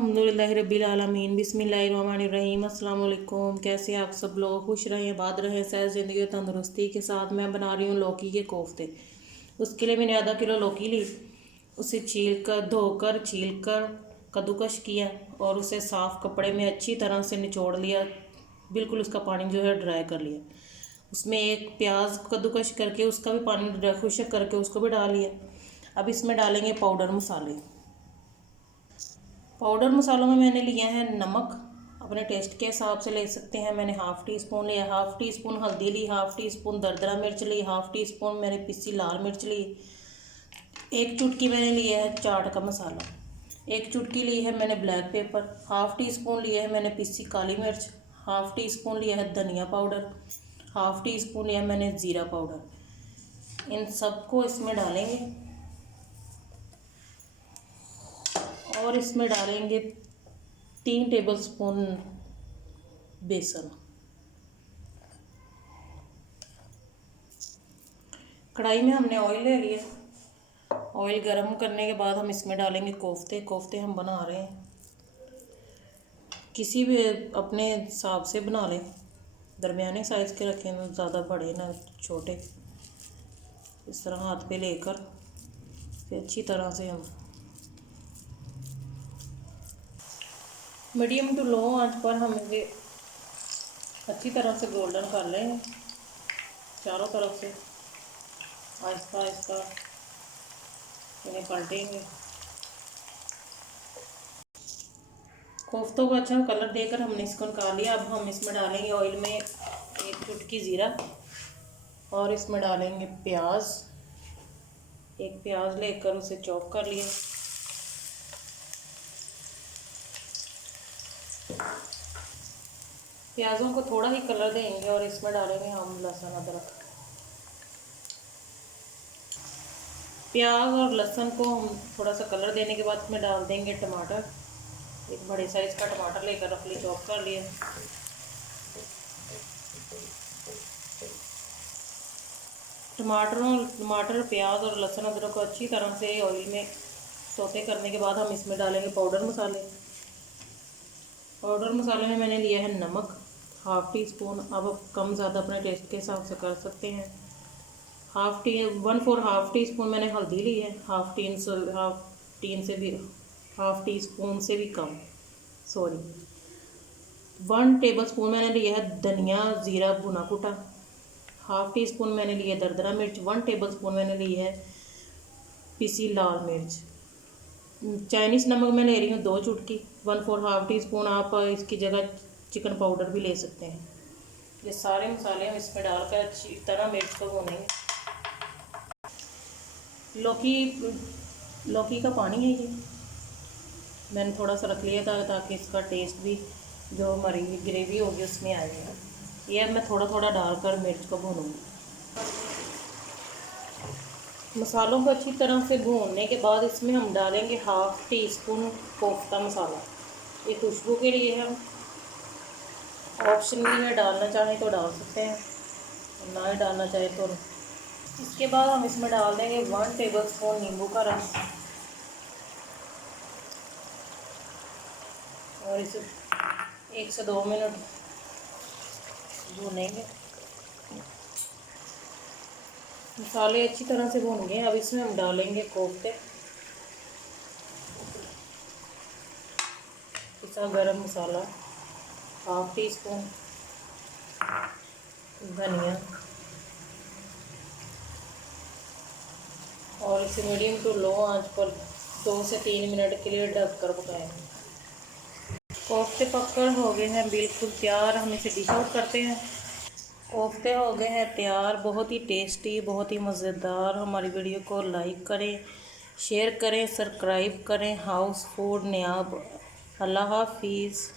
अल्हम्दुलिल्लाहि रब्बिल आलमीन बिस्मिल्लाहिर्रहमानिर्रहीम अस्सलाम वालेकुम। कैसे आप सब लोग? खुश रहें, आबाद रहें, सेहत ज़िंदगी और तंदुरुस्ती के साथ। मैं बना रही हूँ लौकी के कोफ्ते। उसके लिए मैंने आधा किलो लौकी ली, उसे धोकर छील कर कद्दूकश किया और उसे साफ़ कपड़े में अच्छी तरह से निचोड़ लिया। बिल्कुल उसका पानी जो है ड्राई कर लिया। उसमें एक प्याज कद्दूकश करके उसका भी पानी खुश्क करके उसको भी डाल लिया। अब इसमें डालेंगे पाउडर मसाले। पाउडर मसालों में मैंने लिया है नमक, अपने टेस्ट के हिसाब से ले सकते हैं। मैंने हाफ़ टी स्पून लिया, हाफ़ टी स्पून हल्दी ली, हाफ़ टी स्पून दरदरा मिर्च ली, हाफ़ टी स्पून मैंने पिसी लाल मिर्च ली, एक चुटकी मैंने लिया है चाट का मसाला, एक चुटकी ली है मैंने black pepper, half tea spoon लिया है मैंने पिसी काली मिर्च, हाफ़ टी स्पून लिया है धनिया पाउडर, हाफ़ टी स्पून लिया मैंने ज़ीरा पाउडर। इन सबको इसमें डालेंगे और इसमें डालेंगे 3 टेबलस्पून बेसन। कढ़ाई में हमने ऑयल ले लिया। ऑयल गर्म करने के बाद हम इसमें डालेंगे कोफ्ते हम बना रहे हैं। किसी भी अपने हिसाब से बना लें, दरमियाने साइज़ के रखें, ना ज़्यादा बड़े ना छोटे। इस तरह हाथ पे लेकर फिर अच्छी तरह से हम मीडियम टू लो आंच पर हम इसे अच्छी तरह से गोल्डन कर लेंगे। चारों तरफ से आहिस्ता आहिस्ता इन्हें पलटेंगे। कोफ्तों को अच्छा कलर देकर हमने इसको निकाल लिया। अब हम इसमें डालेंगे ऑयल में एक चुटकी ज़ीरा और इसमें डालेंगे प्याज। एक प्याज लेकर उसे चॉप कर लिया। प्याज़ों को थोड़ा ही कलर देंगे और इसमें डालेंगे हम लहसुन अदरक। प्याज और लहसुन को हम थोड़ा सा कलर देने के बाद इसमें डाल देंगे टमाटर। एक बड़े साइज़ का टमाटर लेकर रफली चॉप कर लिया। टमाटर प्याज और लहसुन अदरक को अच्छी तरह से ऑयल में सौते करने के बाद हम इसमें डालेंगे पाउडर मसाले। पाउडर मसाले में मैंने लिया है नमक हाफ़ टी स्पून। अब कम ज़्यादा अपने टेस्ट के हिसाब से कर सकते हैं। हाफ़ टी स्पून मैंने हल्दी ली है, हाफ़ टी स्पून से भी कम 1 टेबल स्पून मैंने लिया है धनिया ज़ीरा भुना कुटा, हाफ़ टी स्पून मैंने लिया दरदरा मिर्च, 1 टेबल स्पून मैंने ली है पिसी लाल मिर्च। चाइनीज़ नमक मैं ले रही हूँ 2 चुटकी, 1/4 हाफ़ टी स्पून। आप इसकी जगह चिकन पाउडर भी ले सकते हैं। ये सारे मसाले हम इसमें डालकर अच्छी तरह मिर्च को भूनेंगे। लौकी का पानी है ये मैंने थोड़ा सा रख लिया था ताकि इसका टेस्ट भी जो हमारी ग्रेवी होगी उसमें आएगा। ये मैं थोड़ा थोड़ा डालकर मिर्च को भूनूंगी। मसालों को अच्छी तरह से भूनने के बाद इसमें हम डालेंगे हाफ़ टी स्पून कोफ्ता मसाला। ये खुशबू के लिए है, ऑप्शनली है, डालना चाहें तो डाल सकते हैं, ना ही डालना चाहें तो। इसके बाद हम इसमें डाल देंगे 1 टेबल स्पून नींबू का रस और इसे 1 से 2 मिनट भूनेंगे। मसाले अच्छी तरह से भून गए। अब इसमें हम डालेंगे कोफ्ते, पिसा गरम मसाला, हाफ़ टी स्पून धनिया और इसे मीडियम टू लो आंच पर 2 से 3 मिनट के लिए ढक कर पकाएंगे। कोफ्ते पककर हो गए हैं बिल्कुल तैयार। हम इसे डिश आउट करते हैं। कोफ्ते हो गए हैं तैयार, बहुत ही टेस्टी, बहुत ही मज़ेदार। हमारी वीडियो को लाइक करें, शेयर करें, सब्सक्राइब करें। House food नियाब। अल्लाह हाफिज़।